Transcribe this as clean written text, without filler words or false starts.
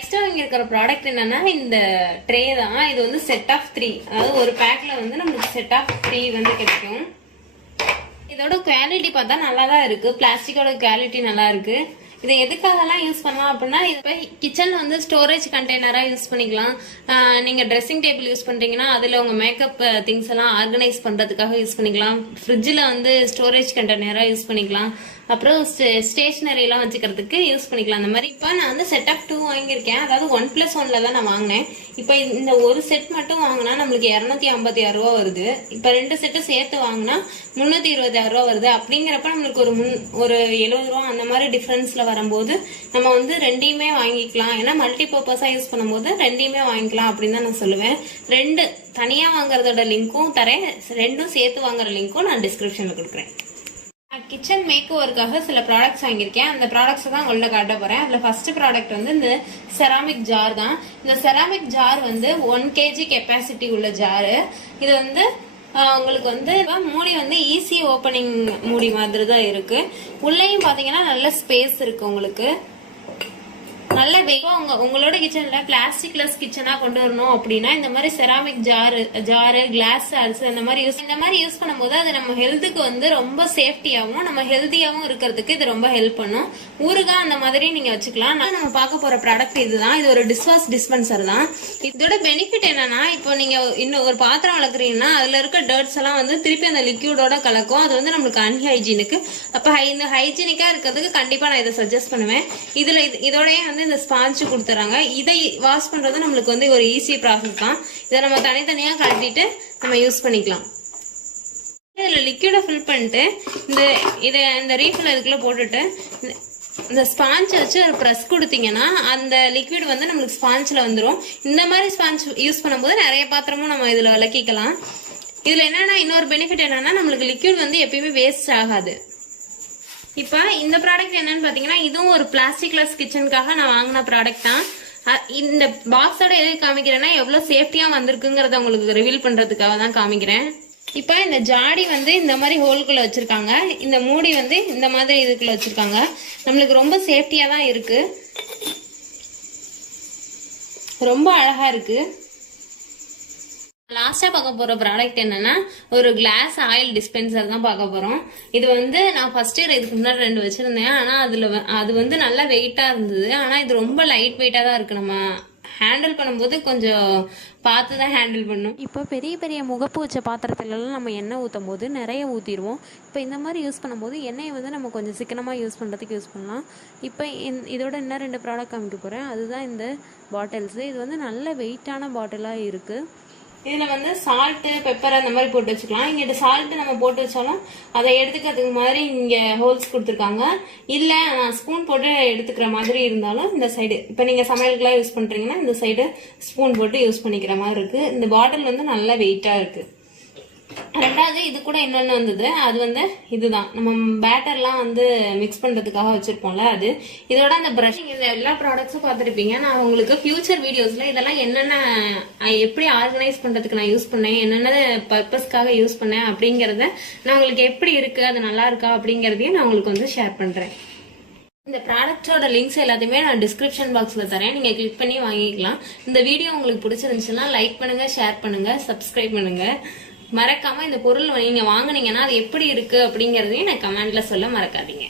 Next வாங்கி இருக்கிற product என்னன்னா இந்த ட்ரே தான். இது வந்து செட் ஆஃப் 3, அதாவது ஒரு பேக்ல வந்து நமக்கு செட் ஆஃப் 3 வந்து கிடைக்கும். இதோட குவாலிட்டி பார்த்தா நல்லா தான் இருக்கு. பிளாஸ்டிக்கோட குவாலிட்டி நல்லா இருக்கு. இதை எதுக்காகலாம் யூஸ் பண்ணலாம் அப்படின்னா, இப்போ கிச்சன்ல வந்து ஸ்டோரேஜ் கண்டெய்னரா யூஸ் பண்ணிக்கலாம். நீங்க ட்ரெஸ்ஸிங் டேபிள் யூஸ் பண்றீங்கன்னா அதுல உங்க மேக்கப் திங்ஸ் எல்லாம் ஆர்கனைஸ் பண்றதுக்காக யூஸ் பண்ணிக்கலாம். ஃப்ரிட்ஜில் வந்து ஸ்டோரேஜ் கண்டெய்னரா யூஸ் பண்ணிக்கலாம். அப்புறம் ஸ்டேஷனரி எல்லாம் வச்சுக்கிறதுக்கு யூஸ் பண்ணிக்கலாம். அந்த மாதிரி இப்போ நான் வந்து செட் ஆஃப் 2 வாங்கியிருக்கேன். அதாவது 1+1 தான் நான் வாங்கினேன். இப்போ இந்த ஒரு செட் மட்டும் வாங்கினா நம்மளுக்கு 256 ரூபா வருது. இப்போ 2 செட்டு சேர்த்து வாங்கினா 326 ரூபா வருது. அப்படிங்கிறப்ப நம்மளுக்கு ஒரு 70 ரூபா அந்த மாதிரி டிஃபரன்ஸ்ல வரும்போது நம்ம வந்து ரெண்டையுமே வாங்கிக்கலாம். ஏன்னா மல்டி பர்பஸா யூஸ் பண்ணும்போது ரெண்டையுமே வாங்கிக்கலாம் அப்படின்னு தான் நான் சொல்லுவேன். 2 தனியா வாங்குறதோட லிங்க்கும் தரேன், 2ம் சேர்த்து வாங்குற லிங்க்கும் நான் டிஸ்கிரிப்ஷன்ல கொடுக்குறேன். கிச்சன் மேக் ஓவருக்காக சில ப்ராடக்ட்ஸ் வாங்கியிருக்கேன். அந்த ப்ராடக்ட்ஸ் தான் உங்கள்ட்ட காட்ட போறேன். அதுல ஃபர்ஸ்ட் ப்ராடக்ட் வந்து இந்த செராமிக் ஜார் தான். இந்த செராமிக் ஜார் வந்து 1 kg கெப்பாசிட்டி உள்ள ஜாரு. இது வந்து உங்களுக்கு வந்து மூடி வந்து ஈஸி ஓப்பனிங் மூடி மாதிரி தான் இருக்கு. உள்ளேயும் பாத்தீங்கன்னா நல்ல ஸ்பேஸ் இருக்கு. உங்களுக்கு நல்ல உங்களோட கிச்சன்ல பிளாஸ்டிக்லெஸ் கிச்சனா கொண்டு வரணும் அப்படின்னா இந்த மாதிரி செராமிக் ஜாரு கிளாஸ் ஜார்ஸ் இந்த மாதிரி யூஸ் பண்ணும்போது அது நம்ம ஹெல்த்துக்கு வந்து ரொம்ப சேஃப்டியாவும் நம்ம ஹெல்த்தியாவும் இருக்கிறதுக்கு இது ரொம்ப ஹெல்ப் பண்ணும். ஊறுகாய் அந்த மாதிரி நீங்க வச்சுக்கலாம். நம்ம பார்க்க போற ப்ராடக்ட் இதுதான். இது ஒரு டிஷ்வாஷ் டிஸ்பென்சர் தான். இதோட பெனிஃபிட் என்னன்னா, இப்போ நீங்க இன்னும் ஒரு பாத்திரம் வளர்க்குறீங்கன்னா அதுல இருக்க டர்ட்ஸ் எல்லாம் வந்து திருப்பி அந்த லிக்யூடோட கலக்கும். அது வந்து நம்மளுக்கு அன்ஹைஜீனுக்கு. அப்ப இந்த ஹைஜீனிக்கா இருக்கிறதுக்கு கண்டிப்பா நான் இதை சஜஸ்ட் பண்ணுவேன். இதோடய வந்து இந்த ஸ்பாஞ்ச் கொடுத்துறாங்க. இதை வாஷ் பண்றது நம்மளுக்கு வந்து ஒரு ஈஸி ப்ராசஸ் தான். இதை நம்ம தனித்தனியா கழட்டிட்டு நம்ம யூஸ் பண்ணிக்கலாம். இதுல லிக்யூட ஃபில் பண்ணிட்டு இந்த ரீஃபில் இதுக்குள்ள போட்டுட்டு இந்த ஸ்பாஞ்ச் வச்சு ஒரு ப்ரெஸ் கொடுத்தீங்கன்னா அந்த லிக்விட் வந்து நம்மளுக்கு ஸ்பாஞ்சில் வந்துடும். இந்த மாதிரி ஸ்பாஞ்ச் யூஸ் பண்ணும்போது நிறைய பாத்திரமும் நம்ம இதுல விளக்கிக்கலாம். இதுல என்னன்னா இன்னொரு பெனிஃபிட் என்னன்னா நம்மளுக்கு லிக்விட் வந்து எப்பயுமே வேஸ்ட் ஆகாது. இப்ப இந்த ப்ராடக்ட் என்னன்னு பாத்தீங்கன்னா இதுவும் ஒரு பிளாஸ்டிக்லெஸ் கிச்சனுக்காக நான் வாங்கின ப்ராடக்ட் தான். இந்த பாக்ஸோட எது காமிக்கிறேன்னா எவ்வளவு சேஃப்டியா வந்திருக்குங்கிறத உங்களுக்கு ரிவீல் பண்றதுக்காக தான் காமிக்கிறேன். இப்ப இந்த ஜாடி வந்து இந்த மாதிரி ஹோல்குள்ள வச்சிருக்காங்க. இந்த மூடி வந்து இந்த மாதிரி இதுக்குள்ள வச்சிருக்காங்க. நம்மளுக்கு ரொம்ப சேஃப்டியா தான் இருக்கு. ரொம்ப அழகா இருக்கு. லாஸ்டா பார்க்க போற ப்ராடக்ட் என்னன்னா ஒரு கிளாஸ் ஆயில் டிஸ்பென்சர் தான் பார்க்க போறோம். இது வந்து நான் ஃபர்ஸ்ட் இயர் இதுக்கு முன்னாடி 2 வச்சிருந்தேன். ஆனா அது வந்து நல்லா வெயிட்டா இருந்தது. ஆனா இது ரொம்ப லைட் வெயிட்டா தான் இருக்கு. நம்ம ஹேண்டில் பண்ணும்போது கொஞ்சம் பார்த்து தான் ஹேண்டில் பண்ணும். இப்போ பெரிய பெரிய முகப்பு வச்ச பாத்திரத்துலலாம் நம்ம எண்ணெய் ஊற்றும் போது நிறைய ஊற்றிடுவோம். இப்போ இந்த மாதிரி யூஸ் பண்ணும்போது எண்ணெயை வந்து நம்ம கொஞ்சம் சிக்கனமாக யூஸ் பண்ணுறதுக்கு யூஸ் பண்ணலாம். இப்போ இதோட இன்னும் 2 ப்ராடக்ட் காமிக்க போகிறேன். அதுதான் இந்த பாட்டில்ஸு. இது வந்து நல்ல வெயிட்டான பாட்டிலாக இருக்குது. இதுல வந்து சால்ட் பெப்பர் அந்த மாதிரி போட்டு வச்சுக்கலாம். இங்கிட்ட சால்ட் நம்ம போட்டு வச்சாலும் அதை எடுத்துக்கிறதுக்கு மாதிரி இங்க ஹோல்ஸ் கொடுத்துருக்காங்க. இல்ல நான் ஸ்பூன் போட்டு எடுத்துக்கிற மாதிரி இருந்தாலும் இந்த சைடு இப்ப நீங்க சமையலுக்குலாம் யூஸ் பண்றீங்கன்னா இந்த சைடு ஸ்பூன் போட்டு யூஸ் பண்ணிக்கிற மாதிரி இருக்கு. இந்த பாட்டில் வந்து நல்ல வெயிட்டா இருக்கு. ரெண்டாவது இது கூட இன்னொன்னு வந்தது. அது வந்து இதுதான் நம்ம பேட்டர்லாம் வந்து மிக்ஸ் பண்றதுக்காக வச்சிருப்போம்ல அது. இதோட அந்த பிரஷ் இந்த எல்லா ப்ராடக்ட்ஸும் பார்த்துருப்பீங்க. நான் உங்களுக்கு ஃபியூச்சர் வீடியோஸ்ல இதெல்லாம் என்னென்ன எப்படி ஆர்கனைஸ் பண்றதுக்கு நான் யூஸ் பண்ணேன், என்னென்ன பர்பஸ்க்காக யூஸ் பண்ணேன் அப்படிங்கறத நான் உங்களுக்கு எப்படி இருக்கு அது நல்லா இருக்கா அப்படிங்கறதையும் நான் உங்களுக்கு வந்து ஷேர் பண்றேன். இந்த ப்ராடக்டோட லிங்க்ஸ் எல்லாத்தையுமே நான் டிஸ்கிரிப்ஷன் பாக்ஸ்ல தரேன். நீங்க கிளிக் பண்ணி வாங்கிக்கலாம். இந்த வீடியோ உங்களுக்கு பிடிச்சிருந்துச்சுன்னா லைக் பண்ணுங்க, ஷேர் பண்ணுங்க, சப்ஸ்கிரைப் பண்ணுங்க. மறக்காம இந்த பொருள் நீங்க வாங்குனீங்கன்னா அது எப்படி இருக்கு அப்படிங்கறதையும் எனக்கு கமெண்ட்ல சொல்ல மறக்காதீங்க.